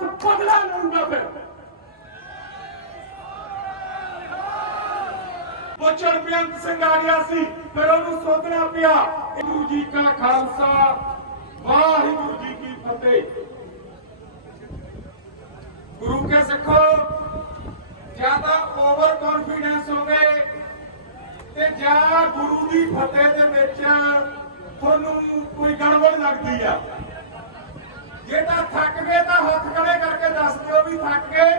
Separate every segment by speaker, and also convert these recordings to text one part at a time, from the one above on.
Speaker 1: ਪੰਥ ਬਦਲਾ ਲਊਗਾ ਫਿਰ। ਬਚਨ ਬੇਅੰਤ ਸਿੰਘ ਆ ਗਿਆ ਸੀ, ਫਿਰ ਉਹਨੂੰ ਸੋਧਣਾ ਪਿਆ। ਗੁਰੂ ਜੀ ਕਾ ਖਾਲਸਾ, ਵਾਹਿਗੁਰੂ ਜੀ ਕੀ ਫਤਿਹ। ਗੁਰੂ ਕੇ ਸਿੱਖੋ, ਜ਼ਿਆਦਾ ਓਵਰ ਕੌਨਫੀਡੈਂਸ ਹੋ ਗਏ ਤੇ ਜਾਂ ਗੁਰੂ ਦੀ ਫਤਿਹ ਦੇ ਵਿੱਚ ਤੁਹਾਨੂੰ ਕੋਈ ਗੜਬੜ ਲੱਗਦੀ ਆ। ਜੇ ਤਾਂ ਥੱਕ ਗਏ ਤਾਂ ਹੱਥ ਖੜੇ ਕਰਕੇ ਦੱਸ ਦਿਓ ਵੀ ਥੱਕ ਗਏ।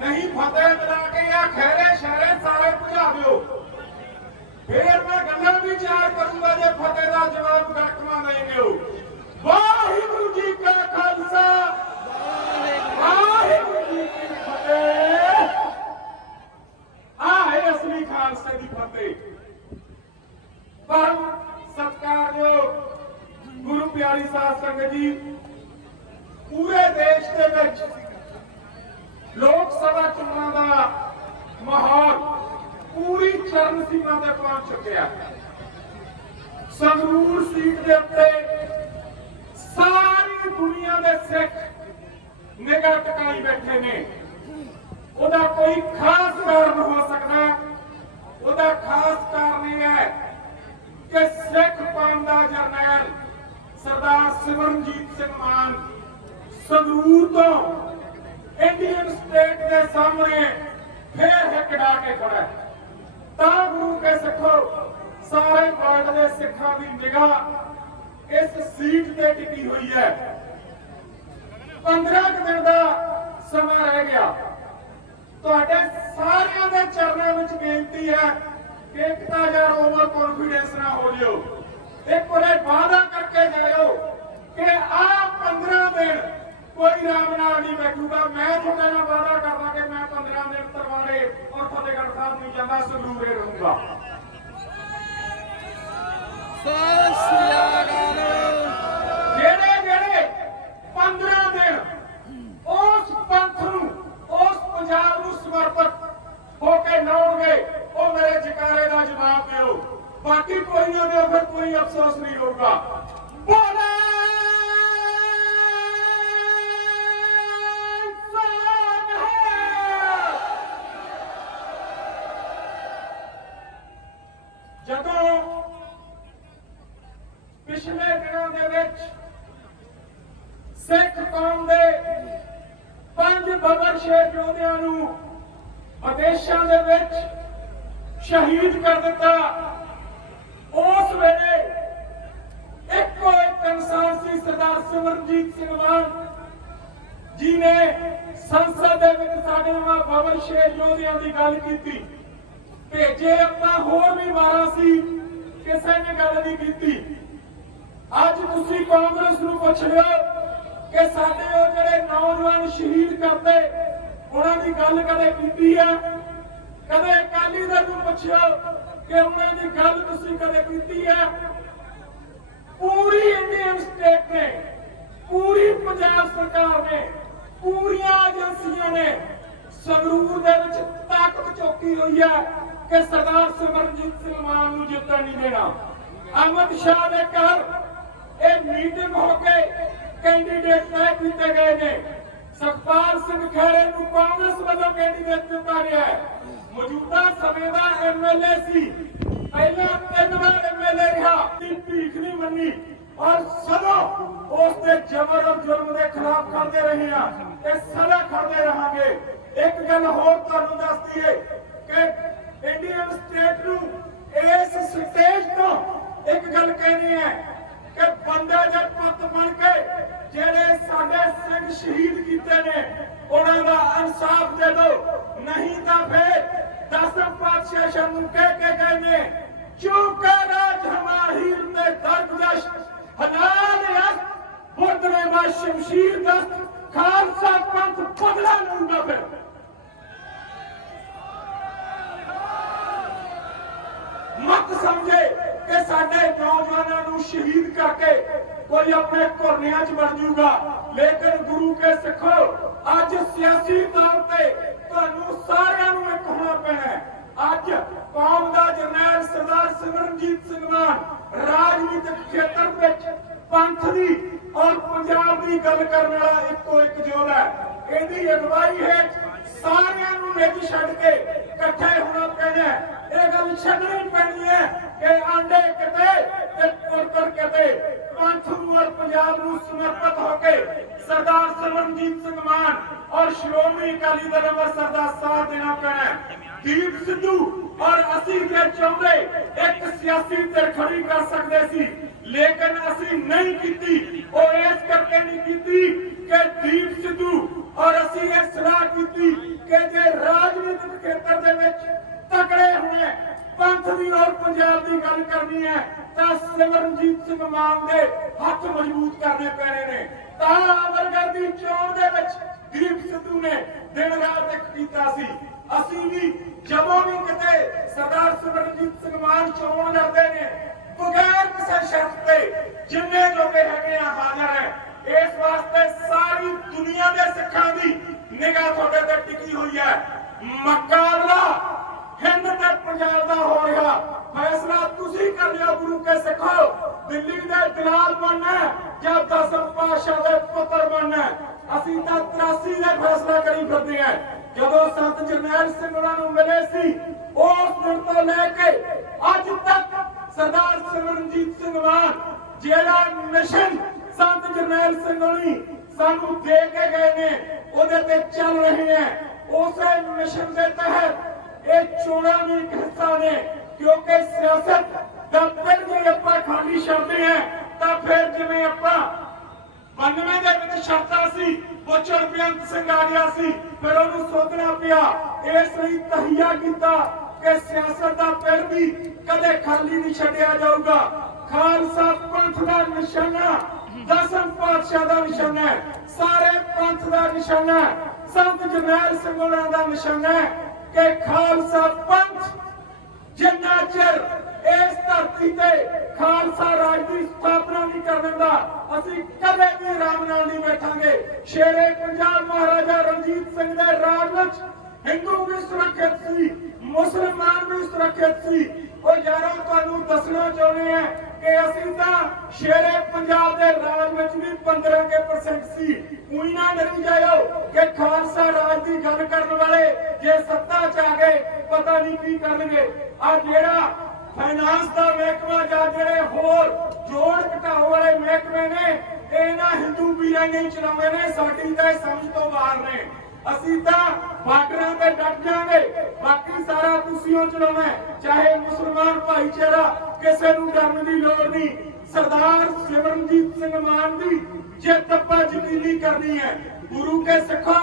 Speaker 1: ਨਹੀਂ ਫਤਿਹ ਮਿਲਾ ਕੇ ਆ ਖੈਰੇ ਸ਼ਹਿਰੇ ਸਾਰੇ ਭੁਜਾ ਦਿਓ। ਫੇਰ ਮੈਂ ਗੱਲਾਂ ਵੀ ਤਿਆਰ ਕਰੂੰਗਾ ਜੇ ਫਤਿਹ ਦਾ ਜਵਾਬ ਗੜਕਮਾ ਨਹੀਂ ਦਿਓ। ਵਾਹਿਗੁਰੂ ਜੀ ਕਾ ਖਾਲਸਾ। ਵਾਹਿਗੁਰੂ ਜੀ ਕੀ ਫਤਿਹ। ਆ ਹੈ ਅਸਲੀ ਖਾਲਸੇ ਦੀ ਫਤਿਹ। ਪਰਮ ਸਤਿਕਾਰਯੋਗ ਗੁਰੂ ਪਿਆਰੀ ਸਾਧ ਸੰਗਤ ਜੀ ਪੂਰੇ ਦੇਸ਼ ਦੇ ਵਿੱਚ ਲੋਕ ਸਭਾ ਚੋਣਾਂ ਦਾ ਮਾਹੌਲ ਪੂਰੀ ਚਰਨ ਸੀਮਾ ਤੇ ਪਹੁੰਚ ਚੁੱਕਿਆ। ਸੰਗਰੂਰ ਸੀਟ ਦੇ ਉੱਤੇ ਸਾਰੀ ਦੁਨੀਆ ਦੇ ਸਿੱਖ ਨਿਗਾਹ ਟਿਕਾਈ ਬੈਠੇ ਨੇ। ਉਹਦਾ ਕੋਈ ਖਾਸ ਕਾਰਨ ਹੋ ਸਕਦਾ ਉਹਦਾ ਖਾਸ ਕਾਰਨ ਇਹ ਹੈ ਕਿ ਸਿੱਖ ਕੌਮ ਦਾ ਜਰਨੈਲ ਸਰਦਾਰ ਸਿਮਰਨਜੀਤ ਸਿੰਘ ਮਾਨ ਸੰਗਰੂਰ ਤੋਂ ਇੰਡੀਅਨ ਸਟੇਟ ਦੇ ਸਾਹਮਣੇ ਫੇਰ ਹਿੱਕ ਕੇ ਖੜਾ ਤਾਂ ਗੁਰੂ ਕੇ ਸਿੱਖੋ, ਸਾਰੇ ਵਰਲਡ ਦੇ ਸਿੱਖਾਂ ਦੀ ਨਿਗਾਹ ਇਸ ਸੀਟ ਤੇ ਟਿਕੀ ਹੋਈ ਹੈ। 15 ਦਿਨ ਦਾ ਸਮਾਂ ਰਹਿ ਗਿਆ। ਤੁਹਾਡੇ ਸਾਰਿਆਂ ਦੇ ਚਰਨਾਂ ਵਿੱਚ ਬੇਨਤੀ ਹੈ ਕਿ ਇੱਕ ਤਾਂ ਯਾਰ ਓਵਰ ਕੌਨਫੀਡੈਂਸ ਨਾ ਹੋ ਜਿਓ। ਇੱਕ ਵਾਰ ਵਾਅਦਾ ਕਰਕੇ ਜਾਇਓ ਕਿ ਆਹ 15 ਦਿਨ ਕੋਈ ਰਾਮ ਨਾਲ ਨਹੀਂ ਬੈਠੂਗਾ ਮੈਂ ਤੁਹਾਡੇ ਨਾਲ ਵਾਅਦਾ ਕਰਦਾ ਕਿ ਮੈਂ 15 ਦਿਨ ਤਰਵਾੜੇ ਔਰ ਫਤਿਹਗੜ੍ਹ ਸਾਹਿਬ ਨਹੀਂ ਜਾਂਦਾ ਸੰਗਰੂਰੇ ਰਹੂੰਗਾ ਜਿਹੜੇ ਜਿਹੜੇ 15 ਦਿਨ ਉਸ ਪੰਥ ਨੂੰ ਉਸ ਪੰਜਾਬ ਨੂੰ ਸਮਰਪਿਤ ਹੋ ਕੇ ਲਾਉਣਗੇ ਉਹ ਮੇਰੇ ਜਕਾਰੇ ਦਾ ਜਵਾਬ ਦਿਓ। ਬਾਕੀ ਕੋਈ ਨਾ ਦਿਓ ਫਿਰ ਕੋਈ ਅਫਸੋਸ ਨਹੀਂ ਹੋਊਗਾ। ਸਿੱਖ ਕੌਮ ਦੇ ਪੰਜ ਬਬਰ ਸ਼ੇਰ ਯੋਧਿਆਂ ਨੂੰ ਵਿਦੇਸ਼ਾਂ ਦੇ ਵਿੱਚ ਸ਼ਹੀਦ ਕਰ ਦਿੱਤਾ। ਉਸ ਵੇਲੇ ਇੱਕੋ ਇੱਕ ਇਨਸਾਨ ਸੀ ਸਰਦਾਰ ਸਿਮਰਨਜੀਤ ਸਿੰਘ ਮਾਨ ਜੀ ਨੇ ਸੰਸਦ ਦੇ ਵਿੱਚ ਸਾਡੇ ਨਾਲ ਬਬਰ ਸ਼ੇਰ ਯੋਧਿਆਂ ਦੀ ਗੱਲ ਕੀਤੀ ਭੇਜੇ ਆਪਾਂ ਹੋਰ ਵੀ 12 ਸੀ, ਕਿਸੇ ਨੇ ਗੱਲ ਨਹੀਂ ਕੀਤੀ। ਅੱਜ ਤੁਸੀਂ ਕਾਂਗਰਸ ਨੂੰ ਪੁੱਛ ਲਿਓ ਕਿ ਸਾਡੇ ਉਹ ਜਿਹੜੇ ਨੌਜਵਾਨ ਸ਼ਹੀਦ ਕਰਦੇ, ਉਹਨਾਂ ਦੀ ਗੱਲ ਕਦੇ ਕੀਤੀ ਹੈ ਕਦੇ ਅਕਾਲੀ ਦਲ ਨੂੰ ਪੁੱਛਿਓ ਕਿ ਉਹਨਾਂ ਦੀ ਗੱਲ ਤੁਸੀਂ ਕਦੇ ਕੀਤੀ ਹੈ ਪੂਰੀ ਇੰਡੀਅਨ ਸਟੇਟ ਨੇ, ਪੂਰੀ ਪੰਜਾਬ ਸਰਕਾਰ ਨੇ, ਪੂਰੀਆਂ ਏਜੰਸੀਆਂ ਨੇ ਸੰਗਰੂਰ ਦੇ ਵਿੱਚ ਤਾਕਤ ਚੌਕੀ ਹੋਈ ਹੈ ਕਿ ਸਰਦਾਰ ਸਿਮਰਨਜੀਤ ਸਿੰਘ ਮਾਨ ਨੂੰ ਜਿੱਤਣ ਨਹੀਂ ਦੇਣਾ। ਅਮਿਤ ਸ਼ਾਹ ਦੇ ਘਰ ਇਹ ਮੀਟਿੰਗ ਹੋ ਕੇ ਕੈਂਡੀਡੇਟ ਤੈਅ ਕੀਤੇ ਗਏ ਨੇ ਸੁਖਪਾਲ ਸਿੰਘ ਖਹਿਰੇ ਨੂੰ ਕਾਂਗਰਸ ਵੱਲੋਂ ਕੈਂਡੀਡੇਟ ਦਿੱਤਾ ਗਿਆ ਹੈ ਮੌਜੂਦਾ ਸਮੇਂ ਦਾ ਐਮਐਲਏ ਸੀ ਪਹਿਲਾਂ ਤਿੰਨ ਵਾਰ ਐਮਐਲਏ ਰਿਹਾ ਦੀ ਭੀਖ ਨਹੀਂ ਮੰਨੀ ਔਰ ਸਦਾ ਉਸ ਦੇ ਜ਼ਬਰ ਔਰ ਜ਼ੁਲਮ ਦੇ ਖਿਲਾਫ ਕਰਦੇ ਰਹੇ ਆ ਤੇ ਸਦਾ ਖੜਦੇ ਰਹਾਂਗੇ ਇੱਕ ਗੱਲ ਹੋਰ ਤੁਹਾਨੂੰ ਦੱਸ ਦਈਏ ਕਿ ਇੰਡੀਅਨ ਸਟੇਟ ਨੂੰ ਇਸ ਸਟੇਜ ਤੋਂ ਇੱਕ ਗੱਲ ਕਹਿਣੀ ਹੈ ਕਿ ਬੰਦੇ ਦੇ ਪੁੱਤ ਬਣ ਕੇ ਜਿਹੜੇ ਸਾਡੇ ਸਿੰਘ ਸ਼ਹੀਦ ਕੀਤੇ ਨੇ, ਉਹਨਾਂ ਦਾ ਇਨਸਾਫ ਦੇ ਦਿਓ, ਨਹੀਂ ਤਾਂ ਫੇਰ ਦਸਮ ਪਾਤਸ਼ਾਹ ਸ਼ਰਮੂ ਕਹਿ ਕੇ ਗਏ ਨੇ ਚੁੱਕਾ ਰਾਜ ਹਮਾਹੀਰ ਤੇ ਦਰਗਦਸ਼ ਹਨਾਲ ਯਸ ਬੁਰਦਨੇ ਮਾ ਸ਼ਮਸ਼ੀਰ ਦਸਤ ਖਾਲਸਾ ਪੰਥ ਬਦਲਾ ਲਊਗਾ ਫਿਰ ਮਤ ਸਮਝੇ ਕਿ ਸਾਡੇ ਨੌਜਵਾਨਾਂ ਨੂੰ ਸ਼ਹੀਦ ਕਰਕੇ ਕੋਈ ਆਪਣੇ ਘੁਰਨਿਆਂ 'ਚ ਵੜ ਜਾਊਗਾ। ਲੇਕਿਨ ਗੁਰੂ ਕੇ ਸਿੱਖੋ, ਅੱਜ ਸਿਆਸੀ ਤੌਰ ਤੇ ਤੁਹਾਨੂੰ ਸਾਰਿਆਂ ਨੂੰ ਇੱਕ ਹੋਣਾ ਪੈਣਾ ਅੱਜ ਕੌਮ ਦਾ ਜਰਨੈਲ ਸਰਦਾਰ ਸਿਮਰਨਜੀਤ ਸਿੰਘ ਮਾਨ ਰਾਜਨੀਤਿਕ ਖੇਤਰ ਵਿੱਚ ਪੰਥ ਦੀ ਔਰ ਪੰਜਾਬ ਦੀ ਗੱਲ ਕਰਨ ਵਾਲਾ ਇੱਕੋ ਇੱਕ ਜੋੜ ਹੈ। ਇਹਦੀ ਅਗਵਾਈ ਹੈ ਸਾਰਿਆਂ ਨੂੰ ਵਿੱਚ ਛੱਡ ਕੇ ਇਕੱਠੇ ਹੋਣਾ ਪੈਣਾ ਇਹ ਗੱਲ ਛੱਡਣੀ ਪੈਣੀ ਹੈ ਕਿ ਆਂਡੇ ਕਿਤੇ ਤੇ ਕੁਰਕਰ ਕਿਤੇ ਪੰਥ ਨੂੰ ਔਰ ਪੰਜਾਬ ਨੂੰ ਸਮਰਪਿਤ ਹੋ ਕੇ ਸਰਦਾਰ ਸਿਮਰਨਜੀਤ ਸਿੰਘ ਮਾਨ ਔਰ ਸ਼੍ਰੋਮਣੀ ਅਕਾਲੀ ਦਲ ਅੰਮ੍ਰਿਤਸਰ ਦਾ ਸਾਥ ਦੇਣਾ ਪੈਣਾ ਦੀਪ ਸਿੱਧੂ, ਔਰ ਅਸੀਂ ਜੇ ਚਾਹੁੰਦੇ ਇੱਕ ਸਿਆਸੀ ਧਿਰ ਖੜੀ ਕਰ ਸਕਦੇ ਸੀ, ਲੇਕਿਨ ਅਸੀਂ ਨਹੀਂ ਕੀਤੀ। ਉਹ ਇਸ ਕਰਕੇ ਨਹੀਂ ਕੀਤੀ ਕਿ ਦੀਪ ਸਿੱਧੂ, ਔਰ ਅਸੀਂ ਇਹ ਸਲਾਹ ਕੀਤੀ ਕਿ ਜੇ ਰਾਜਨੀਤਿਕ ਖੇਤਰ ਦੇ ਵਿੱਚ ਤਕੜੇ ਹੋਣੇ, ਪੰਥ ਦੀ ਔਰ ਪੰਜਾਬ ਦੀ ਗੱਲ ਕਰਨੀ ਹੈ ਤਾਂ ਸਿਮਰਨਜੀਤ ਸਿੰਘ ਮਾਨ ਦੇ ਹੱਥ ਮਜ਼ਬੂਤ ਕਰਨੇ ਪੈਣੇ ਨੇ। ਤਾਂ ਅਮਰਗੜ ਦੀ ਚੋਣ ਦੇ ਵਿੱਚ ਦੀਪ ਸਿੱਧੂ ਨੇ ਦਿਨ ਰਾਤ ਇੱਕ ਕੀਤਾ ਸੀ। ਅਸੀਂ ਵੀ ਜਦੋਂ ਵੀ ਕਿਤੇ ਸਰਦਾਰ ਸਿਮਰਨਜੀਤ ਸਿੰਘ ਮਾਨ ਚੋਣ ਲੜਦੇ ਨੇ। ਬਗੈਰ ਕਿਸੇ ਸ਼ਰਤ ਤੇ ਜਿੰਨੇ ਲੋਕੇ ਹੈਗੇ ਆ ਹਾਜ਼ਰ ਹੈ, ਇਸ ਵਾਸਤੇ ਸਾਰੀ ਦੁਨੀਆ ਦੇ ਸਿੱਖਾਂ ਦੀ ਨਿਗਾਹ ਤੁਹਾਡੇ ਤੇ ਟਿਕੀ ਹੋਈ ਹੈ। ਮੁਕਾਬਲਾ ਹਿੰਦ ਤੇ ਪੰਜਾਬ ਦਾ ਹੋ ਰਿਹਾ। ਫੈਸਲਾ ਤੁਸੀਂ ਕਰ ਲਿਓ ਗੁਰੂ ਕੇ ਸਿੱਖੋ। ਦਿੱਲੀ ਦੇ ਦਲਾਲ ਬਣਨਾ ਜਾਂ ਦਸਮ ਪਾਤਸ਼ਾਹ ਦੇ ਪੁੱਤਰ ਬਣਨਾ ਅਸੀਂ ਤਾਂ 83 ਦੇ ਫੈਸਲਾ ਕਰੀ ਫਿਰਦੇ ਹਾਂ। ਜਦੋਂ ਸੰਤ ਜਰਨੈਲ ਸਿੰਘ ਉਹਨਾਂ ਨੂੰ ਮਿਲੇ ਸੀ, ਉਸ ਦਿਨ ਤੋਂ ਲੈ ਕੇ ਅੱਜ ਤੱਕ ਸਰਦਾਰ ਸਿਮਰਨਜੀਤ ਸਿੰਘ ਮਾਨ ਜਿਹੜਾ ਮਿਸ਼ਨ ਸੰਤ ਜਰਨੈਲ ਸਿੰਘ ਹੋਣੀ ਸਾਨੂੰ ਦੇ ਕੇ ਗਏ ਨੇ, ਉਹਦੇ ਤੇ ਚੱਲ ਰਹੇ ਹਾਂ ਉਸੇ ਮਿਸ਼ਨ ਦੇ ਤਹਿਤ ਇਹ ਚੋਣਾਂ ਵੀ ਹਿੱਸਾ ਨੇ। ਕਿਉਂਕਿ ਸਿਆਸਤ ਦਾ ਫਿਰ ਜੇ ਆਪਾਂ ਖਾਲੀ ਛੱਡਦੇ ਹਾਂ, ਤਾਂ ਫਿਰ ਜਿਵੇਂ ਆਪਾਂ 92 ਦੇ ਵਿੱਚ ਸ਼ਰਤਾਂ ਸੀ ਪੁੱਛੜ ਬੇਅੰਤ ਸਿੰਘ ਆ ਗਿਆ ਸੀ, ਫਿਰ ਉਹਨੂੰ ਸੋਧਣਾ ਪਿਆ। ਇਸ ਲਈ ਤਹੀਆ ਕੀਤਾ ਕਿ ਸਿਆਸਤ ਦਾ ਪੈਰ ਵੀ ਕਦੇ ਖਾਲੀ ਨਹੀਂ ਛੱਡਿਆ ਜਾਊਗਾ। ਖਾਲਸਾ ਪੰਥ ਦਾ ਨਿਸ਼ਾਨਾ, ਦਸਮ ਪਾਤਸ਼ਾਹ ਦਾ ਨਿਸ਼ਾਨਾ ਹੈ। ਸਾਰੇ ਪੰਥ ਦਾ ਨਿਸ਼ਾਨਾ ਹੈ। ਸੰਤ ਜਰਨੈਲ ਸਿੰਘ ਹੋਰਾਂ ਦਾ ਨਿਸ਼ਾਨਾ ਹੈ ਕਿ ਖਾਲਸਾ ਪੰਥ ਜਿੰਨਾ ਚਿਰ ਇਸ ਧਰਤੀ ਤੇ ਖਾਲਸਾ ਰਾਜ ਦੀ ਸਥਾਪਨਾ ਨਹੀਂ ਕਰ ਦਿੰਦਾ, ਅਸੀਂ ਕਦੇ ਵੀ ਆਰਾਮ ਨਾਲ ਨਹੀਂ ਬੈਠਾਂਗੇ। ਸ਼ੇਰੇ ਪੰਜਾਬ ਮਹਾਰਾਜਾ ਰਣਜੀਤ ਸਿੰਘ ਦੇ ਰਾਜ ਵਿੱਚ ਹਿੰਦੂ ਵੀ ਸੁਰੱਖਿਅਤ ਸੀ, ਮੁਸਲਮਾਨ ਵੀ ਸੁਰੱਖਿਅਤ ਸੀ। ਉਹ ਯਾਰੋ ਤੁਹਾਨੂੰ ਦੱਸਣਾ ਚਾਹੁੰਦੇ ਆ ਕਿ ਅਸੀਂ ਤਾਂ ਸ਼ੇਰੇ ਪੰਜਾਬ ਦੇ ਰਾਜ ਵਿੱਚ ਵੀ 15% ਸੀ। ਉਹੀ ਨਾ ਡਰੀ ਜਾਇਓ ਕਿ ਖਾਲਸਾ ਰਾਜ ਦੀ ਗੱਲ ਕਰਨ ਵਾਲੇ ਜੇ ਸੱਤਾ 'ਚ ਆ ਗਏ, ਪਤਾ ਨਹੀਂ ਕੀ ਕਰਨਗੇ। ਆ ਜਿਹੜਾ ਫਾਈਨਾਂਸ ਦਾ ਮਹਿਕਮਾ ਜਾਂ ਜਿਹੜੇ ਹੋਰ ਜੋੜ ਘਟਾਓ ਵਾਲੇ ਮਹਿਕਮੇ ਨੇ ਇਹਨਾਂ ਹਿੰਦੂ ਵੀਰਾਂ ਨੇ ਚਲਾਉਂਦੇ ਨੇ, ਸਾਡੀ ਤਾਂ ਇਹ ਸਮਝ ਤੋਂ ਬਾਹਰ ਨੇ। ਅਸੀਂ ਤਾਂ ਬਾਰਡਰਾਂ ਤੇ ਡਟ ਜਾਾਂਗੇ। ਬਾਕੀ ਸਾਰਾ ਤੁਸੀਂ ਉਹ ਚਲਾਉਣਾ ਚਾਹੇ ਮੁਸਲਮਾਨ ਭਾਈਚਾਰਾ ਕਿਸੇ ਨੂੰ ਡਰਨ ਦੀ ਲੋੜ ਨਹੀਂ। ਸਰਦਾਰ ਸਿਮਰਨਜੀਤ ਸਿੰਘ ਮਾਨ ਦੀ ਜਿੱਤ ਆਪਾਂ ਯਕੀਨੀ ਕਰਨੀ ਹੈ। ਗੁਰੂ ਕੇ ਸਿੱਖੋ,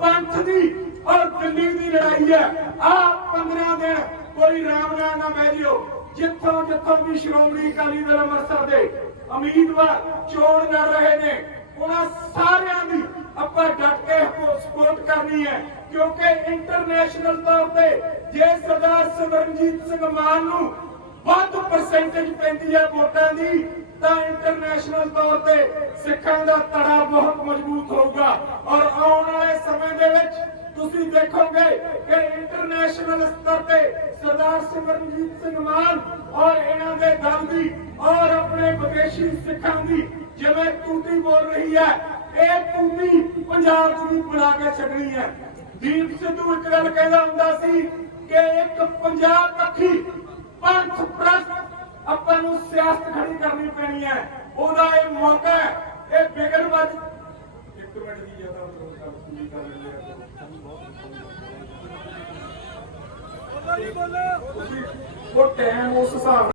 Speaker 1: ਪੰਥ ਦੀ ਔਰ ਦਿੱਲੀ ਦੀ ਲੜਾਈ ਹੈ। ਆ 15 ਦਿਨ ਕੋਈ ਰਾਮ ਨਾਲ ਨਾ ਬਹਿ ਜਿਓ। ਜਿੱਥੋਂ ਜਿੱਥੋਂ ਵੀ ਸ਼੍ਰੋਮਣੀ ਅਕਾਲੀ ਦਲ ਅੰਮ੍ਰਿਤਸਰ ਦੇ ਉਮੀਦਵਾਰ ਚੋਣ ਲੜ ਰਹੇ ਨੇ, ਉਹਨਾਂ ਸਾਰਿਆਂ ਦੀ ਆਪਾਂ ਡਟ ਕੇ ਸਪੋਰਟ ਕਰਨੀ ਹੈ, ਕਿਉਂਕਿ ਇੰਟਰਨੈਸ਼ਨਲ ਤੌਰ ਤੇ ਜੇ ਸਰਦਾਰ ਸਿਮਰਨਜੀਤ ਸਿੰਘ ਮਾਨ ਨੂੰ ਵੱਧ ਪਰਸੈਂਟੇਜ ਪੈਂਦੀ ਹੈ ਵੋਟਾਂ ਦੀ, ਤਾਂ ਇੰਟਰਨੈਸ਼ਨਲ ਤੌਰ ਤੇ ਸਿੱਖਾਂ ਦਾ ਤੜਾ ਬਹੁਤ ਮਜ਼ਬੂਤ ਹੋਊਗਾ। ਔਰ ਆਉਣ ਵਾਲੇ ਸਮੇਂ ਦੇ ਵਿੱਚ ਤੁਸੀਂ ਦੇਖੋਗੇ ਕਿ ਇੰਟਰਨੈਸ਼ਨਲ ਸਤਰ ਤੇ ਸਰਦਾਰ ਸਿਮਰਨਜੀਤ ਸਿੰਘ ਮਾਨ ਔਰ ਇਹਨਾਂ ਦੇ ਦਲ ਦੀ ਔਰ ਆਪਣੇ ਵਿਦੇਸ਼ੀ ਸਿੱਖਾਂ ਦੀ ਜਿਵੇਂ ਟੂਟੀ ਬੋਲ ਰਹੀ ਹੈ ਇਹ ਤੂਤੀ ਪੰਜਾਬ 'ਚ ਵੀ ਬਣਾ ਕੇ ਛੱਡਣੀ ਹੈ। ਦੀਪ ਸਿੱਧੂ ਇੱਕ ਗੱਲ ਕਹਿੰਦਾ ਹੁੰਦਾ ਸੀ ਕਿ ਇੱਕ ਪੰਜਾਬ ਪੱਖੀ ਪੰਥ ਪ੍ਰਸਤ ਆਪਾਂ ਨੂੰ ਸਿਆਸਤ ਖੜੀ ਕਰਨੀ ਪੈਣੀ ਹੈ। ਉਹਦਾ ਇਹ ਮੌਕਾ ਹੈ। ਇਹ ਬਿਗਨ ਇੱਕ ਮਿੰਟ ਦੀ ਜ਼ਿਆਦਾ ਪੂਰੀ ਕਰ ਲੈਂਦੇ ਆ ਉਹ ਟਾਈਮ ਉਸ ਹਿਸਾਬ